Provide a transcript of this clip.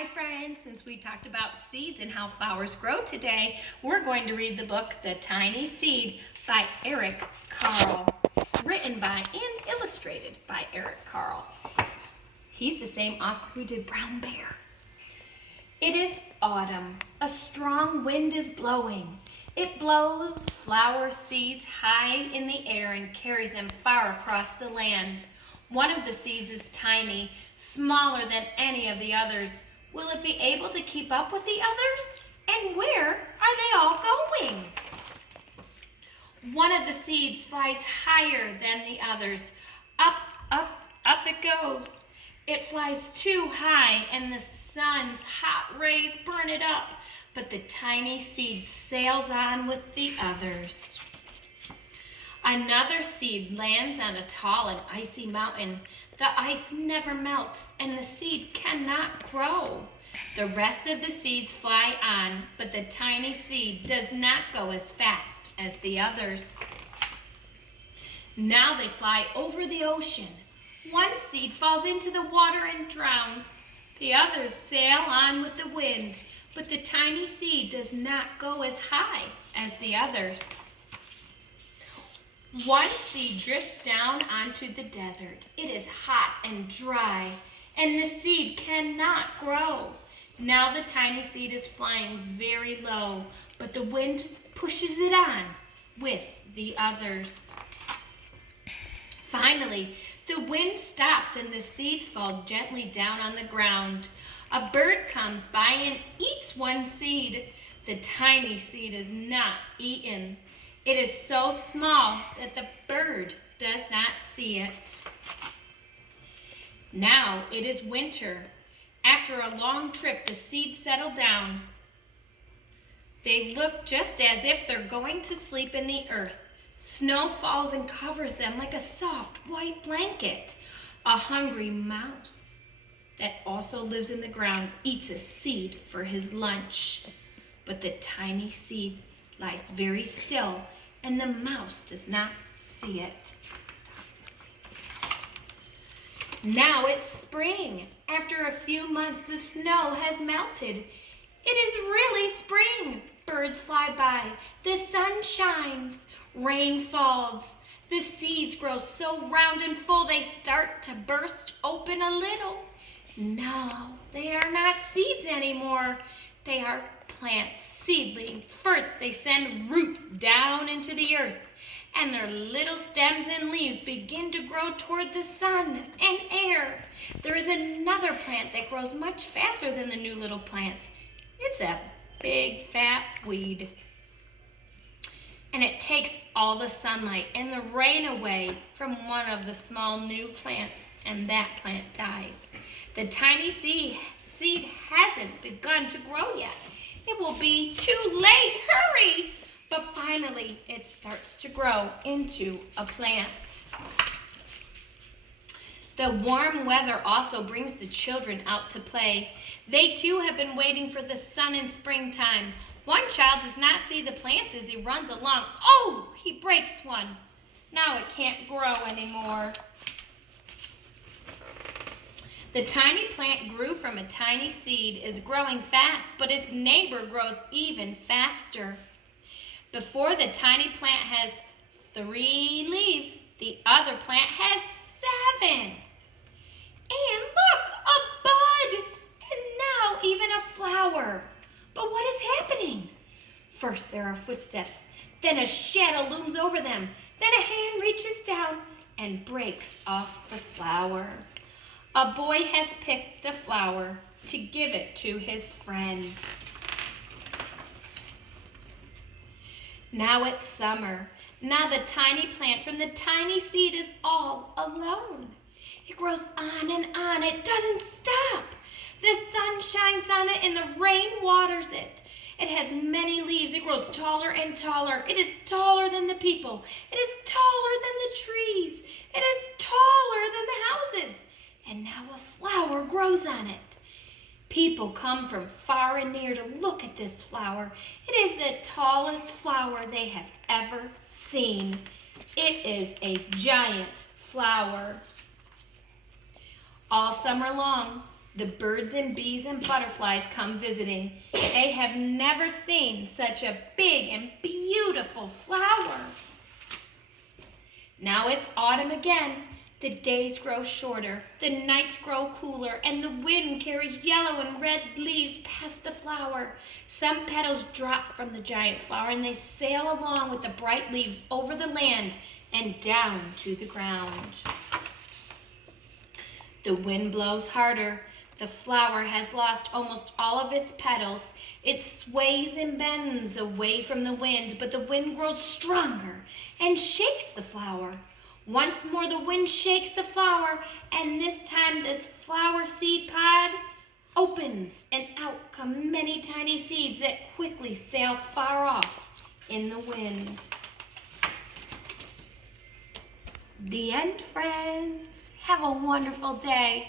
Hi friends, since we talked about seeds and how flowers grow today, we're going to read the book The Tiny Seed by Eric Carle, written by and illustrated by Eric Carle. He's the same author who did Brown Bear. It is autumn. A strong wind is blowing. It blows flower seeds high in the air and carries them far across the land. One of the seeds is tiny, smaller than any of the others. Will it be able to keep up with the others? And where are they all going? One of the seeds flies higher than the others. Up, up, up it goes. It flies too high and the sun's hot rays burn it up, but the tiny seed sails on with the others. Another seed lands on a tall and icy mountain. The ice never melts and the seed cannot grow. The rest of the seeds fly on, but the tiny seed does not go as fast as the others. Now they fly over the ocean. One seed falls into the water and drowns. The others sail on with the wind, but the tiny seed does not go as high as the others. One seed drifts down onto the desert. It is hot and dry, and the seed cannot grow. Now the tiny seed is flying very low, but the wind pushes it on with the others. Finally, the wind stops and the seeds fall gently down on the ground. A bird comes by and eats one seed. The tiny seed is not eaten. It is so small that the bird does not see it. Now it is winter. After a long trip, the seeds settle down. They look just as if they're going to sleep in the earth. Snow falls and covers them like a soft white blanket. A hungry mouse that also lives in the ground eats a seed for his lunch. But the tiny seed lies very still, and the mouse does not see it. Now it's spring. After a few months, the snow has melted. It is really spring. Birds fly by. The sun shines. Rain falls. The seeds grow so round and full they start to burst open a little. No, they are not seeds anymore. They are plant seedlings. First, they send roots down into the earth, and their little stems and leaves begin to grow toward the sun and air. There is another plant that grows much faster than the new little plants. It's a big fat weed. And it takes all the sunlight and the rain away from one of the small new plants, and that plant dies. The tiny seed hasn't begun to grow yet. It will be too late. Hurry! But finally, it starts to grow into a plant. The warm weather also brings the children out to play. They too have been waiting for the sun in springtime. One child does not see the plants as he runs along. Oh, he breaks one. Now it can't grow anymore. The tiny plant grew from a tiny seed, is growing fast, but its neighbor grows even faster. Before the tiny plant has 3 leaves, the other plant has 7. And look, a bud, and now even a flower. But what is happening? First there are footsteps, then a shadow looms over them, then a hand reaches down and breaks off the flower. A boy has picked a flower to give it to his friend. Now it's summer. Now the tiny plant from the tiny seed is all alone. It grows on and on. It doesn't stop. The sun shines on it and the rain waters it. It has many leaves. It grows taller and taller. It is taller than the people. It is taller than the trees. It is taller than the houses. And now a flower grows on it. People come from far and near to look at this flower. It is the tallest flower they have ever seen. It is a giant flower. All summer long, The birds and bees and butterflies come visiting. They have never seen such a big and beautiful flower. Now it's autumn again. The days grow shorter, the nights grow cooler, and the wind carries yellow and red leaves past the flower. Some petals drop from the giant flower and they sail along with the bright leaves over the land and down to the ground. The wind blows harder. The flower has lost almost all of its petals. It sways and bends away from the wind, but the wind grows stronger and shakes the flower. Once more the wind shakes the flower, and this time this flower seed pod opens, and out come many tiny seeds that quickly sail far off in the wind. The end, friends. Have a wonderful day.